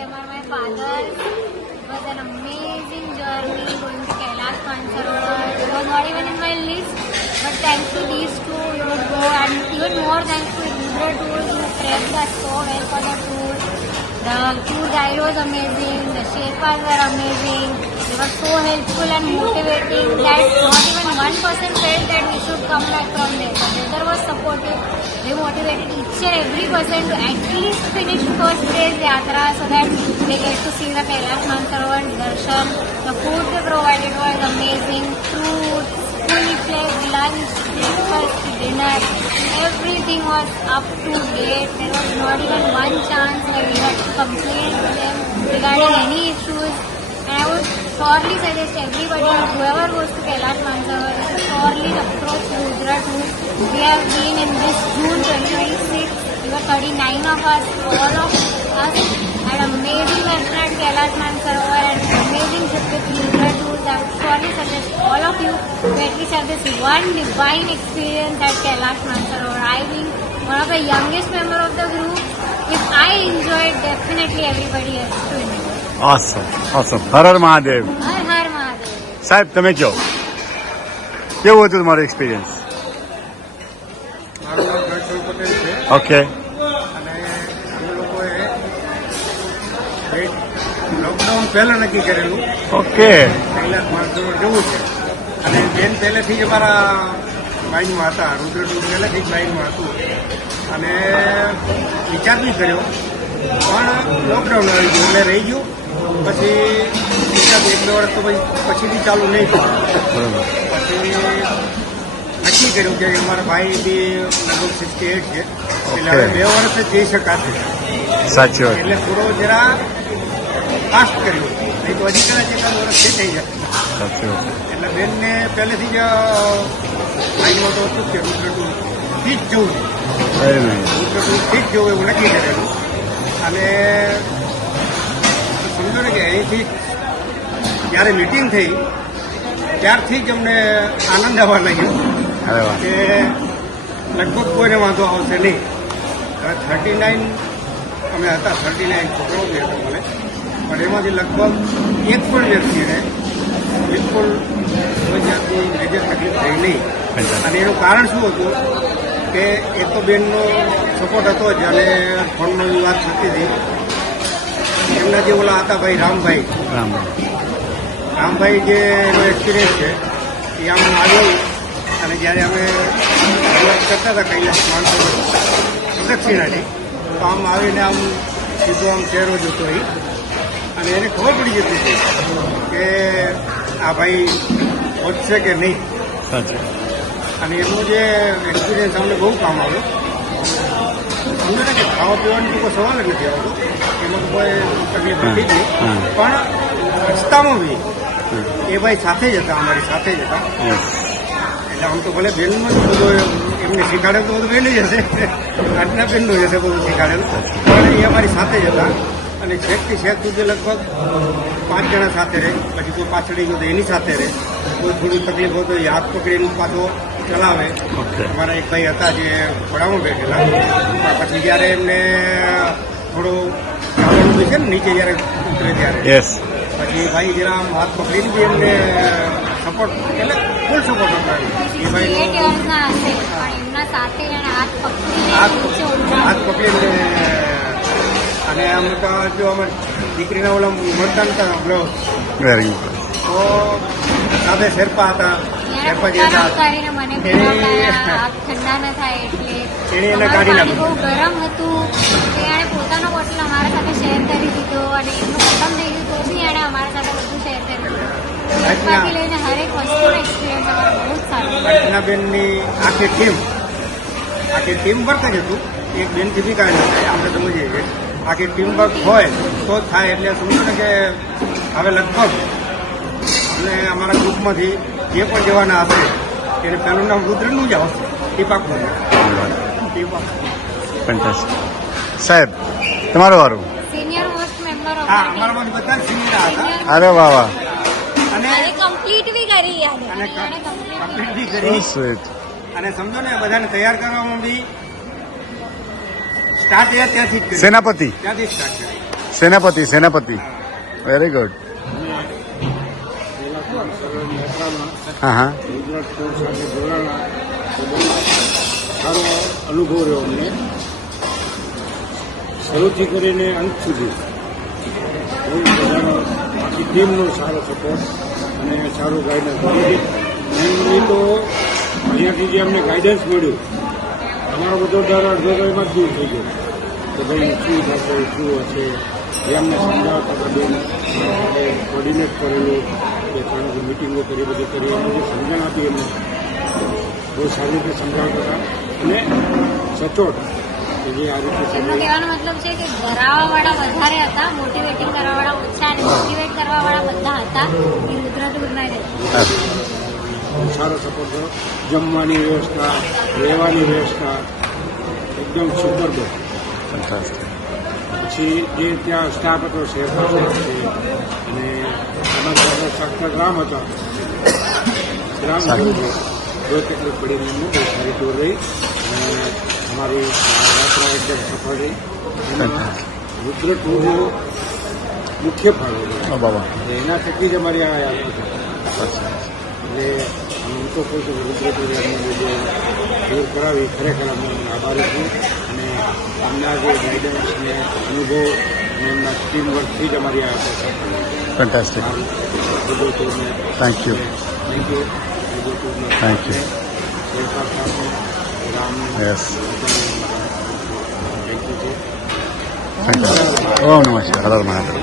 them are my fathers. It was an amazing journey going to Kailash Mansarovar. It was not even in my list, but thanks to these two, we would go, and even more thanks to Rudra Tours, who prepped us so well for the tour. The tour guide was amazing, the Sherpas were amazing. They were so helpful and motivating that not even one person felt that we should come back from there. The weather was supportive. They motivated each and every person to at least finish first day's yatra so that they get to see the Kailash Mansarovar darshan. The food they provided was amazing. Fruits, fully fledged lunch, breakfast, dinner. Everything was up to date. There was not even one chance where we had to complain to them regarding any issues. And I would surely suggest everybody, whoever goes to Kailash Mansarovar, to surely approach Rudra Tours. We have been in this June 2026. There were 39 of us. All of us had amazing darshan at Kailash Mansarovar and amazing trip with Rudra Tours. I would surely suggest all of you to at least have this one divine experience at Kailash Mansarovar. I being one of the youngest member of the group, if I enjoyed, definitely everybody has to enjoy. Awesome, awesome. Har Har Mahadev. Har Har Mahadev. સાહેબ તમે કહો કેવું હતું તમારું experience? મારું નામ જયશ્રી પટેલ છે okay. અને અમે લોકોએ લોકડાઉન પહેલાં નક્કી કરેલું ઓકે. કૈલાસ માનસરોવર જવું છે. અને બેન પહેલેથી જ અમારા માઇન્ડમાં હતા, રુદ્ર ટૂર પહેલેથી જ માઇન્ડમાં હતું અને વિચાર બી કર્યો, પણ લોકડાઉન આવી ગયું એટલે રહી ગયું. પછી એક બે વર્ષ તો પછીથી ચાલુ નહીં થયું. પછી નક્કી કર્યું કે અમારા ભાઈ બી લગભગ 68 છે, એટલે હવે 2 વર્ષ જ જઈ શકાશે. સાચી વાત. એટલે થોડો જરા ફાસ્ટ કર્યું, નહીં તો હજી કદાચ એકાદ વર્ષથી થઈ જાય. સાચી વાત. એટલે બેનને પહેલેથી જ માઇન્ડમાં તો હતું કે રુદ્ર ટૂરથી જ જવું છે, Very nice. રુદ્ર ટૂરથી જ જવું એવું નક્કી કરેલું. અને સમજો ને કે અહીંથી જ્યારે મિટિંગ થઈ ત્યારથી જ અમને આનંદ આવવા લાગ્યો અરે વાહ. કે લગભગ કોઈને વાંધો આવશે નહીં. હવે 39 અમે હતા, 39 છોકરો બી હતો મને, પણ એમાંથી લગભગ એક પણ વ્યક્તિને બિલકુલ કોઈ જાતની મેજર તકલીફ થઈ નહીં. અને એનું કારણ શું હતું કે એક તો બેનનો સપોર્ટ હતો જ, અને ફોનનો વાત થતી હતી. એમના જે ઓલા હતા ભાઈ રામભાઈ, રામ. રામભાઈ જે એનો એક્સપિરિયન્સ છે એ આમ આવ્યો. અને જ્યારે અમે શરૂઆત કરતા હતા કૈલાસ માનસરોવર પ્રદક્ષિણાની, તો આમ આવીને આમ સીધો આમ ચહેરો જોતો હોય અને એને ખબર પડી જતી હતી કે આ ભાઈ પહોંચશે કે નહીં. સાચી. અને એનું જે એક્સપિરિયન્સ અમને બહુ કામ આવ્યો. સમજો ને કે ખાવા પીવાનો તો કોઈ સવાલ જ નથી આવતો, એમાં તો કોઈ તકલીફ નથી જ નહીં. પણ રસ્તામાં બી એ ભાઈ સાથે જ હતા, અમારી સાથે જ હતા. એટલે આમ તો ભલે બેનનું જ બધું એમને શીખાડેલું તો બધું બેન જ હશે, આજના બેનનું જ હશે બધું શીખાડેલું, પણ એ અમારી સાથે જ હતા. અને છેકથી છેક સુધી લગભગ 5 જણા સાથે રહે. પછી કોઈ પાછળ ગયો તો એની સાથે રહે, કોઈ થોડી તકલીફ હોય તો એ હાથ પકડીને પાછો ચલાવે. અમારા એક ભાઈ હતા જે ઘોડામાં બેઠેલા, પણ પછી જ્યારે એમને થોડું ચાલવાનું બી છે ને નીચે જ્યારે ઉતરે ત્યારે, યસ. પછી ભાઈ જરા આમ હાથ પકડીને બી એમને સપોર્ટ, એટલે ફૂલ સપોર્ટ હતો એ 68 ભાઈ. યર્સના હશે, પણ એમના સાથે એને હાથ પકડીને હાથ નીચે ઉતાર્યા. પકડીને. અને આમ તો જો અમારી દીકરીના ઓલા મળતા નતા બ્લાઉઝ, વેરી ગુડ. તો સાથે શેરપા હતા, શેરપા જે પોતાના હતા ઉતારીને મને પીવડાવ્યા, હાથ ઠંડા ન થાય એટલે. એને એને અમારું કાઢી પાણી બહુ નાખ્યું. ગરમ હતું, તો એણે પોતાનો બોટલ અમારા સાથે શેર કરી દીધો, અને એમનું ખતમ થઈ ગયું તો બી એણે અમારા સાથે બધું શેર કરી દીધું. શેરપાથી લઈને હરેક વસ્તુનો એક્સપિરિયન્સ અમારો બહુ જ સારો. રચનાબેનની આખી ટીમ વર્ક જ હતું. એક બેનથી બી કાંઈ ન થાય, આપણે સમજીએ છીએ. આખી ટીમ વર્ક હોય તો જ થાય. એટલે સમજો ને કે હવે લગભગ અમને અમારા ગ્રુપમાંથી જે પણ જવાના હશે એને પહેલું નામ રુદ્રનું જ આવશે. દીપાકનું. ફેન્ટાસ્ટિક. સાહેબ તમારું વારું. સિનિયર મોસ્ટ મેમ્બર ઓફ હા, અમારામાંથી બધા જ સિનિયર હતા. અરે વાહ વાહ. અને કમ્પ્લીટ બી કરી અને કમ્પ્લીટ બી સો કરી. સ્વીટ. અને સમજો ને બધાને તૈયાર કરવામાં બી સ્ટાર્ટ ત્યાંથી જ કર્યું. સેનાપતિ. ત્યાંથી સ્ટાર્ટ કર્યું. સેનાપતિ વેરી ગુડ. પહેલા પણ સર્વની યાત્રામાં હા હા ગુજરાત ટૂર સાથે જોડાણા તો બહુ સારો અનુભવ રહ્યો અમને. શરૂથી કરીને અંત સુધી બહુ બધાનો આખી ટીમનો સારો સપોર્ટ અને સારું ગાઈડન્સ. મેઇનલી તો અહીંયાથી જે અમને ગાઈડન્સ મળ્યું અમારો બધો ડર અડધો તો એમાં જ દૂર થઈ ગયો કે ભાઈ શું થશે શું હશે એ અમને સમજાવતા હતા. બેન આપણે કોર્ડિનેટ કરેલું કે ત્રણ મિટિંગો કરી બધી કરી એમને જે સમજણ આપી એમને બહુ સારી રીતે સમજાવતા હતા અને સચોટ કે જે આ રીતે એમનો સમજાય. કહેવાનો મતલબ છે કે ડરાવવાવાળા વધારે હતા, મોટિવેટિંગ કરવાવાળા ઓછા અને મોટિવેટ કરવાવાળા બધા હતા. એ રુદ્ર ટૂરના રહેતા. સારો સપોર્ટ થયો. જમવાની વ્યવસ્થા, રહેવાની વ્યવસ્થા એકદમ સુપર છે. પછી જે ત્યાં સ્ટાફ હતો શેરપા સાહેબ છે અને અમારા સાક્ષાત ગ્રામ હતા. ગ્રામ જો તકલીફ પડીને એમને બહુ સારી ટૂર રહી અને અમારી યાત્રા એકદમ સફળ રહી. એમાં રુદ્ર ટૂરનો મુખ્ય ફાળો રહ્યો. બાબા એના થકી જ અમારી આ યાત્રા છે. એટલે હું તો કહું છું કે રુદ્ર ટૂરે અમને જે ટૂર કરાવી ખરેખર અમે આભારી છું અને એમના જે ગાઈડન્સ ને અનુભવ અને એમના ટીમ વર્કથી જ અમારી આ યાત્રા સફળ રહી. ફેન્ટાસ્ટિક. રુદ્ર ટૂરને thank you. Thank you. Rudra ટૂરને Thank you. શેરપા સાહેબને, રામને Yes. થેન્ક યુ છે. ફેન્ટાસ્ટિક. ઓમ નમઃ શિવાય. હર હર મહાદેવ.